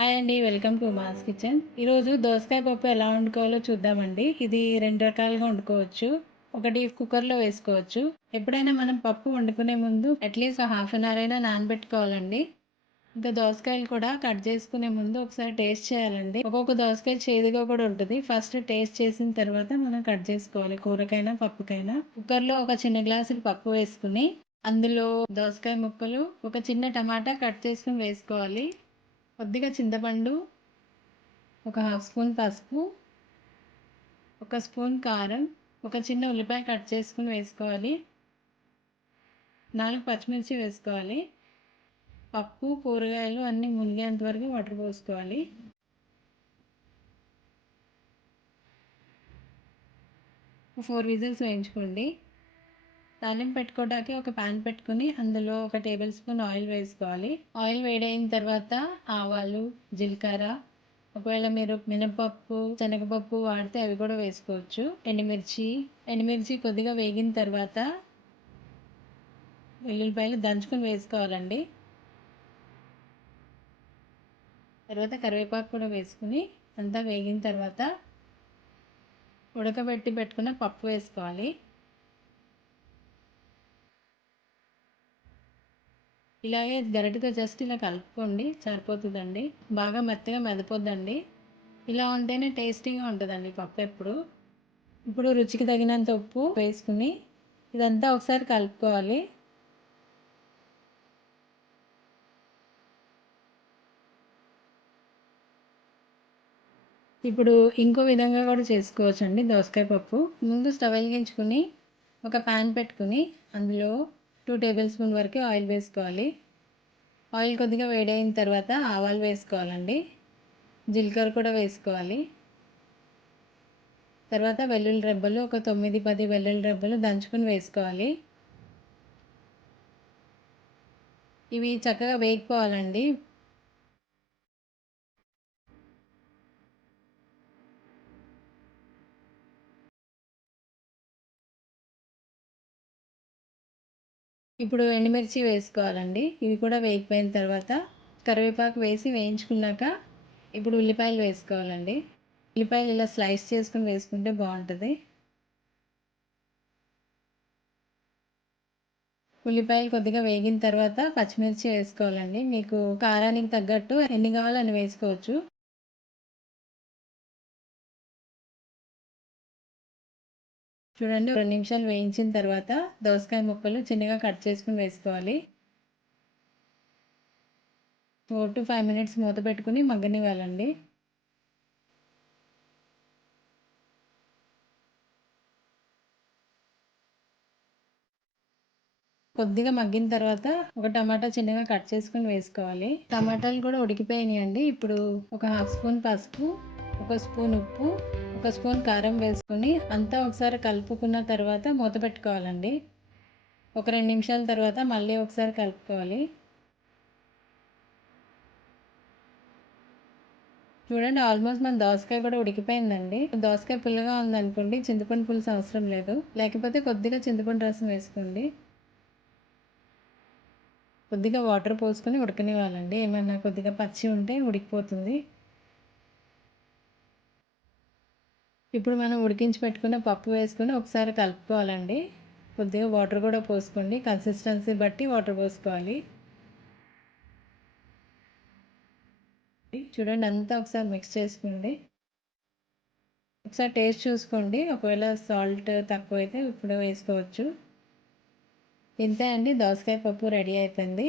Hi అండి welcome to mass kitchen. ఈరోజు దోసకాయ పప్పు ఎలా వండుకోవాలో చూద్దామండి. ఇది రెండు రకాలుగా వండుకోవచ్చు. ఒకటి కుక్కర్లో వేసుకోవచ్చు. ఎప్పుడైనా మనం పప్పు వండుకునే ముందు అట్లీస్ట్ హాఫ్ అన్ అవర్ అయినా నానబెట్టుకోవాలండి. ఇంకా దోసకాయలు కూడా కట్ చేసుకునే ముందు ఒకసారి టేస్ట్ చేయాలండి. ఒక్కొక్క దోసకాయ చేదుగా కూడా ఉంటుంది. ఫస్ట్ టేస్ట్ చేసిన తర్వాత మనం కట్ చేసుకోవాలి కూరకైనా పప్పుకైనా. కుక్కర్లో ఒక చిన్న గ్లాసుకి పప్పు వేసుకుని అందులో దోసకాయ ముక్కలు ఒక చిన్న టమాటా కట్ చేసుకుని వేసుకోవాలి. కొద్దిగా చింతపండు ఒక హాఫ్ స్పూన్ పసుపు ఒక స్పూన్ కారం ఒక చిన్న ఉల్లిపాయ కట్ చేసుకుని వేసుకోవాలి. నాలుగు పచ్చిమిర్చి వేసుకోవాలి. పప్పు కూరగాయలు అన్నీ మునిగేంత వరకు వాటర్ పోసుకోవాలి. ఫోర్ విజిల్స్ వేయించుకోండి. తాలింపు పెట్టుకోవడానికి ఒక ప్యాన్ పెట్టుకుని అందులో ఒక టేబుల్ స్పూన్ ఆయిల్ వేసుకోవాలి. ఆయిల్ వేడైన తర్వాత ఆవాలు జీలకర్ర ఒకవేళ మీరు మినపప్పు శనగపప్పు వాడితే అవి కూడా వేసుకోవచ్చు. ఎండుమిర్చి ఎండుమిర్చి కొద్దిగా వేగిన తర్వాత వెల్లుల్లిపాయలు దంచుకొని వేసుకోవాలండి. తర్వాత కరివేపాకు కూడా వేసుకుని అంతా వేగిన తర్వాత ఉడకబెట్టి పెట్టుకున్న పప్పు వేసుకోవాలి. ఇలాగే గరిటతో జస్ట్ ఇలా కలుపుకోండి సరిపోతుందండి. బాగా మెత్తగా మెదపోద్దండి. ఇలా ఉంటేనే టేస్టీగా ఉంటుందండి పప్పు ఎప్పుడు. ఇప్పుడు రుచికి తగినంత ఉప్పు వేసుకుని ఇదంతా ఒకసారి కలుపుకోవాలి. ఇప్పుడు ఇంకో విధంగా కూడా చేసుకోవచ్చండి దోసకాయ పప్పు. ముందు స్టవ్ వెలిగించుకుని ఒక ప్యాన్ పెట్టుకుని అందులో టూ టేబుల్ స్పూన్ వరకు ఆయిల్ వేసుకోవాలి. ఆయిల్ కొద్దిగా వేడైన తర్వాత ఆవాలు వేసుకోవాలండి. జీలకర్ర కూడా వేసుకోవాలి. తర్వాత వెల్లుల్లి రెబ్బలు ఒక తొమ్మిది పది వెల్లుల్లి రెబ్బలు దంచుకుని వేసుకోవాలి. ఇవి చక్కగా వేగిపోవాలండి. ఇప్పుడు ఎండుమిర్చి వేసుకోవాలండి. ఇవి కూడా వేగిపోయిన తర్వాత కరివేపాకు వేసి వేయించుకున్నాక ఇప్పుడు ఉల్లిపాయలు వేసుకోవాలండి. ఉల్లిపాయలు ఇలా స్లైస్ చేసుకుని వేసుకుంటే బాగుంటుంది. ఉల్లిపాయలు కొద్దిగా వేగిన తర్వాత పచ్చిమిర్చి వేసుకోవాలండి. మీకు కారానికి తగ్గట్టు ఎన్ని కావాలో అన్ని వేసుకోవచ్చు. చూడండి రెండు నిమిషాలు వేయించిన తర్వాత దోసకాయ ముక్కలు చిన్నగా కట్ చేసుకుని వేసుకోవాలి. ఫోర్ టు ఫైవ్ మినిట్స్ మూత పెట్టుకుని మగ్గనివ్వాలండి. కొద్దిగా మగ్గిన తర్వాత ఒక టమాటా చిన్నగా కట్ చేసుకుని వేసుకోవాలి. టమాటాలు కూడా ఉడికిపోయినాయండి. ఇప్పుడు ఒక హాఫ్ స్పూన్ పసుపు ఒక స్పూన్ ఉప్పు ఒక స్పూన్ కారం వేసుకొని అంతా ఒకసారి కలుపుకున్న తర్వాత మూత పెట్టుకోవాలండి. ఒక రెండు నిమిషాల తర్వాత మళ్ళీ ఒకసారి కలుపుకోవాలి. చూడండి ఆల్మోస్ట్ మన దోసకాయ కూడా ఉడికిపోయిందండి. దోసకాయ పుల్లగా ఉందనుకోండి చింతపండు పులుసు అవసరం లేదు. లేకపోతే కొద్దిగా చింతపండు రసం వేసుకోండి. కొద్దిగా వాటర్ పోసుకొని ఉడకనివ్వాలండి. ఏమైనా కొద్దిగా పచ్చి ఉంటే ఉడికిపోతుంది. ఇప్పుడు మనం ఉడికించి పెట్టుకున్న పప్పు వేసుకుని ఒకసారి కలుపుకోవాలండి. కొద్దిగా వాటర్ కూడా పోసుకోండి. కన్సిస్టెన్సీ బట్టి వాటర్ పోసుకోవాలి. చూడండి అంతా ఒకసారి మిక్స్ చేసుకోండి. ఒకసారి టేస్ట్ చూసుకోండి. ఒకవేళ సాల్ట్ తక్కువ అయితే ఇప్పుడు వేసుకోవచ్చు. ఇంతే అండి. దోసకాయ పప్పు రెడీ అయిపోయింది.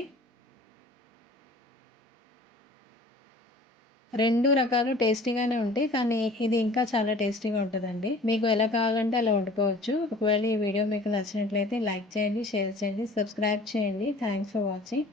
రెండు రకాలు టేస్టీగానే ఉంటాయి కానీ ఇది ఇంకా చాలా టేస్టీగా ఉంటుందండి. మీకు ఎలా కావాలంటే అలా వండుకోవచ్చు. ఒకవేళ ఈ వీడియో మీకు నచ్చినట్లయితే లైక్ చేయండి షేర్ చేయండి సబ్స్క్రైబ్ చేయండి. Thanks for watching.